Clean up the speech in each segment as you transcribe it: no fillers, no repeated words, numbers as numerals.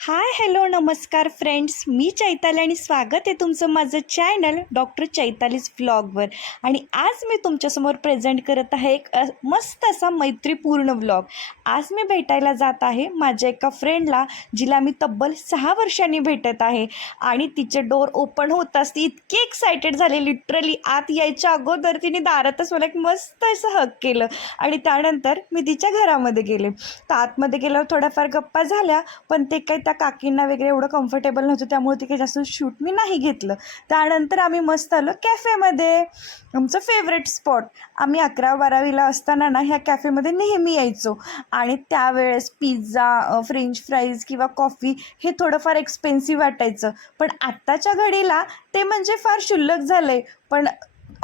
Hi hello नमस्कार friends, मी चैताली आणि स्वागत आहे तुमचं माझं चॅनल डॉक्टर चैतालीज व्लॉगवर. आणि आज मी तुमच्यासमोर प्रेझेंट करत आहे एक मस्त असा मैत्रीपूर्ण व्लॉग. आज मी भेटायला जात आहे माझ्या एका फ्रेंडला, जिला मी तब्बल 6 वर्षांनी भेटत आहे. आणि तिचे डोर ओपन होताच ती इतकी एक्सायटेड झाली, लिटरली आत यायच्या अगोदर तिने दारातच मला एक मस्त असं हक केलं. आणि त्यानंतर मी तिच्या घरामध्ये गेले. तर आतमध्ये गेल्यावर थोड्याफार गप्पा झाल्या, पण ते काही त्या काकींना वगैरे एवढं कम्फर्टेबल नव्हतं, त्यामुळे ते काही जास्त शूट मी नाही घेतलं. त्यानंतर आम्ही मस्त आलो कॅफेमध्ये, आमचं फेवरेट स्पॉट. आम्ही 11-12वीला असताना ना ह्या कॅफेमध्ये नेहमी यायचो. आणि त्यावेळेस पिझ्झा, फ्रेंच फ्राईज किंवा कॉफी हे थोडंफार एक्सपेन्सिव्ह वाटायचं, पण आत्ताच्या घडीला ते म्हणजे फार क्षुल्लक झालं आहे. पण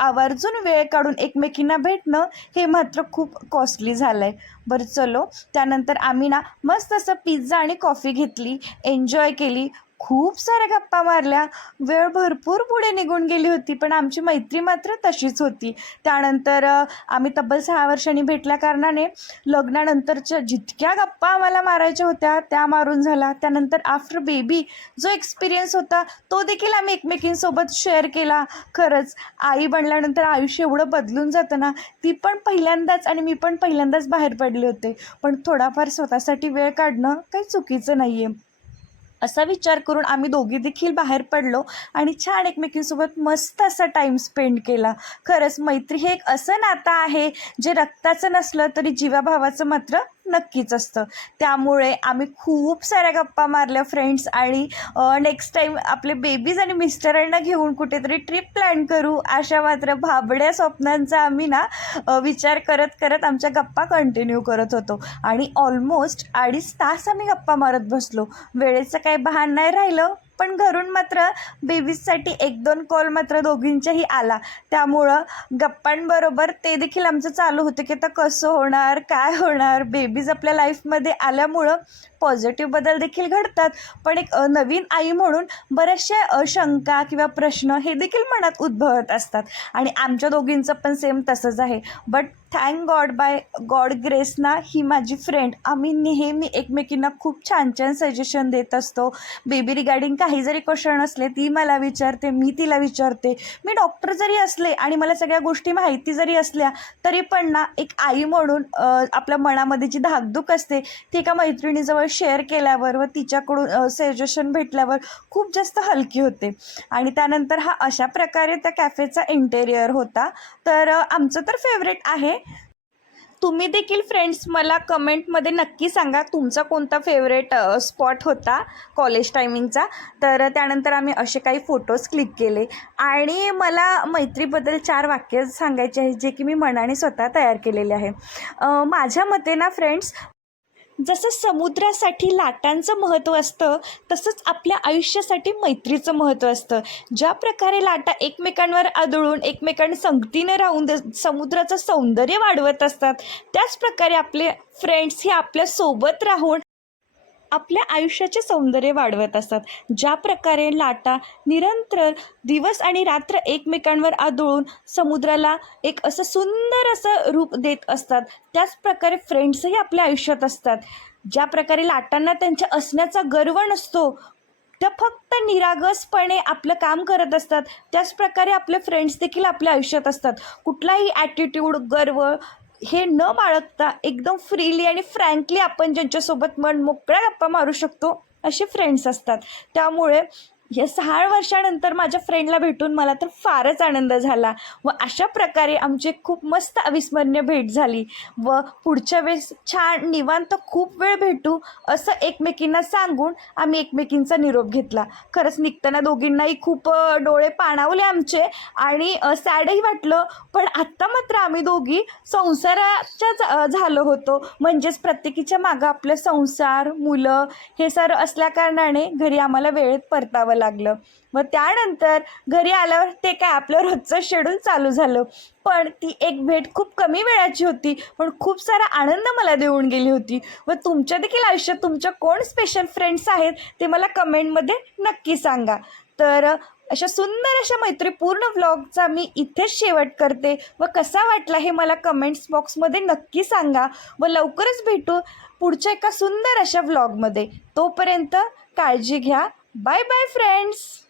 आवर्जून वेळ काढून एकमेकींना भेटणं हे मात्र खूप कॉस्टली झालं आहे. बरं चलो, त्यानंतर आम्ही ना मस्त असं पिझ्झा आणि कॉफी घेतली, एन्जॉय केली, खूप साऱ्या गप्पा मारल्या. वेळ भरपूर पुढे निघून गेली होती, पण आमची मैत्री मात्र तशीच होती. त्यानंतर आम्ही तब्बल 6 वर्षांनी भेटल्या कारणाने लग्नानंतरच्या जितक्या गप्पा आम्हाला मारायच्या होत्या त्या मारून झाला. त्यानंतर आफ्टर बेबी जो एक्सपिरियन्स होता तो देखील आम्ही एकमेकींसोबत शेअर केला. खरंच आई बनल्यानंतर आयुष्य एवढं बदलून जातं ना. ती पण पहिल्यांदाच आणि मी पण पहिल्यांदाच बाहेर पडले होते, पण थोडाफार स्वतःसाठी वेळ काढणं काही चुकीचं नाही आहे. असा विचार करून आम्ही दोघी देखील बाहेर पडलो आणि छान एकमेकींसोबत मस्त असा टाईम स्पेंड केला. खरंच मैत्री हे एक असं नातं आहे जे रक्ताचं नसलं तरी जीवाभावाचं मात्र नक्कीच असतं. त्यामुळे आम्ही खूप साऱ्या गप्पा मारल्या फ्रेंड्स. आणि नेक्स्ट टाईम आपले बेबीज आणि मिस्टरांना घेऊन कुठेतरी ट्रिप प्लॅन करू, अशा मात्र भाबड्या स्वप्नांचा आम्ही ना विचार करत करत आमच्या गप्पा कंटिन्यू करत होतो. आणि ऑलमोस्ट 2.5 तास आम्ही गप्पा मारत बसलो. वेळेचं काही भान नाही राहिलं, पण घरून मात्र बेबीजसाठी 1-2 कॉल मात्र दोघींच्याही आला. त्यामुळं गप्पांबरोबर ते देखील आमचं चालू होतं की आता कसं होणार, काय होणार. बेबीज आपल्या लाईफमध्ये आल्यामुळं पॉझिटिव्ह बदल देखील घडतात, पण एक नवीन आई म्हणून बऱ्याचशा शंका किंवा प्रश्न हे देखील मनात उद्भवत असतात. आणि आमच्या दोघींचं पण सेम तसंच आहे. But thank God, by God grace ना, ही माझी फ्रेंड. आम्ही नेहमी एकमेकींना खूप छान छान सजेशन देत असतो. बेबी रिगार्डिंग काही जरी क्वेश्चन असले ती मला विचारते, मी तिला विचारते. मी डॉक्टर जरी असले आणि मला सगळ्या गोष्टी माहिती जरी असल्या तरी पण ना, एक आई म्हणून आपल्या मनामध्ये जी धाकधूक असते ती एका मैत्रिणीजवळ शेअर केल्यावर व तिच्याकडून सजेशन भेटल्यावर खूप जास्त हलकी होते. आणि त्यानंतर हा अशा प्रकारे त्या कॅफेचा इंटेरियर होता. तर आमचं तर फेवरेट आहे. तुम्ही देखील फ्रेंड्स मला कमेंटमध्ये नक्की सांगा तुमचा कोणता फेवरेट स्पॉट होता कॉलेज टायमिंगचा. तर त्यानंतर आम्ही असे काही फोटोज क्लिक केले. आणि मला मैत्रीबद्दल 4 वाक्य सांगायचे आहेत जे की मी मनाने स्वतः तयार केलेले आहे. माझ्या मते ना फ्रेंड्स, जसं समुद्रासाठी लाटांचं महत्त्व असतं तसंच आपल्या आयुष्यासाठी मैत्रीचं महत्त्व असतं. ज्या प्रकारे लाटा एकमेकांवर आदळून एकमेकांना संगतीने राहून समुद्राचं सौंदर्य वाढवत असतात, त्याच प्रकारे आपले फ्रेंड्स हे आपल्यासोबत राहून आपल्या आयुष्याचे सौंदर्य वाढवत असतात. ज्या प्रकारे लाटा निरंतर दिवस आणि रात्र एकमेकांवर आदळून समुद्राला एक असं सुंदर असं रूप देत असतात, त्याच प्रकारे फ्रेंड्सही आपल्या आयुष्यात असतात. ज्या प्रकारे लाटांना त्यांच्या असण्याचा गर्व नसतो, त्या फक्त निरागसपणे आपलं काम करत असतात, त्याच प्रकारे आपले फ्रेंड्स देखील आपल्या आयुष्यात असतात. कुठलाही ॲटिट्यूड, गर्व हे न बाळगता एकदम फ्रीली आणि फ्रँकली आपण ज्यांच्यासोबत मन मोकळ्या गप्पा मारू शकतो असे फ्रेंड्स असतात. त्यामुळे या 6 वर्षानंतर माझ्या फ्रेंडला भेटून मला तर फारच आनंद झाला. व अशा प्रकारे आमची खूप मस्त अविस्मरणीय भेट झाली. व पुढच्या वेळेस छान निवांत खूप वेळ भेटू असं एकमेकींना सांगून आम्ही एकमेकींचा निरोप घेतला. खरंच निघताना दोघींनाही खूप डोळे पाणावले आमचे आणि सॅडही वाटलं. पण आत्ता मात्र आम्ही दोघी संसाराच्या झालो होतो. म्हणजेच प्रत्येकीच्या मागं आपलं संसार, मुलं हे सारं असल्याकारणाने घरी आम्हाला वेळेत परतावं लागलं. व त्यानंतर घरी आल्यावर ते काय आपलं रोजचं शेड्यूल चालू झालं. पण ती एक भेट खूप कमी वेळाची होती, पण खूप सारा आनंद मला देऊन गेली होती. व तुमच्या देखील आयुष्यात तुमच्या कोण स्पेशल फ्रेंड्स आहेत ते मला कमेंटमध्ये नक्की सांगा. तर अशा सुंदर अशा मैत्रीपूर्ण व्लॉगचा मी इथेच शेवट करते व कसा वाटला हे मला कमेंट्स बॉक्समध्ये नक्की सांगा व लवकरच भेटू पुढच्या एका सुंदर अशा व्लॉगमध्ये. तोपर्यंत काळजी घ्या. Bye bye friends.